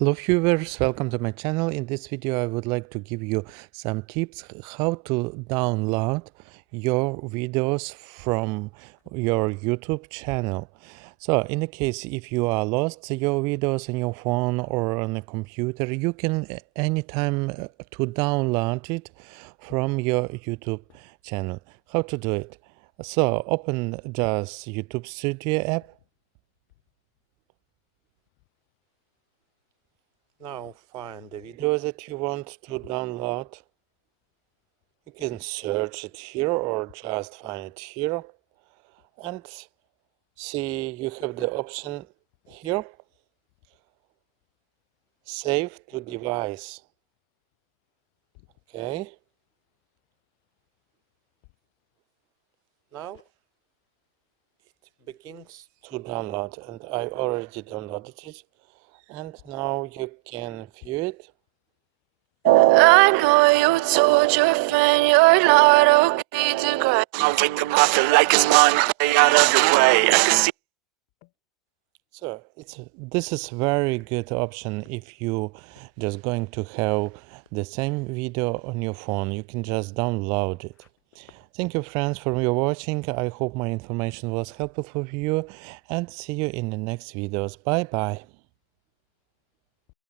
Hello viewers, welcome to my channel. In this video I would like to give you some tips how to download your videos from your YouTube channel. So in the case if you are lost your videos on your phone or on a computer, you can anytime to download it from your YouTube channel. How to do it? So open just YouTube Studio app. Now find the video that you want to download. You can search it here or just find it here and see you have the option here, save to device. Okay, now it begins to download and I already downloaded it, and now you can view it. I know you told your friend you're not okay to cry. I wake up, I feel like it's Monday, out of your way. I can see. So this is very good option if you just going to have the same video on your phone. You can just download it. Thank you friends for your watching. I hope my information was helpful for you and see you in the next videos. Bye bye.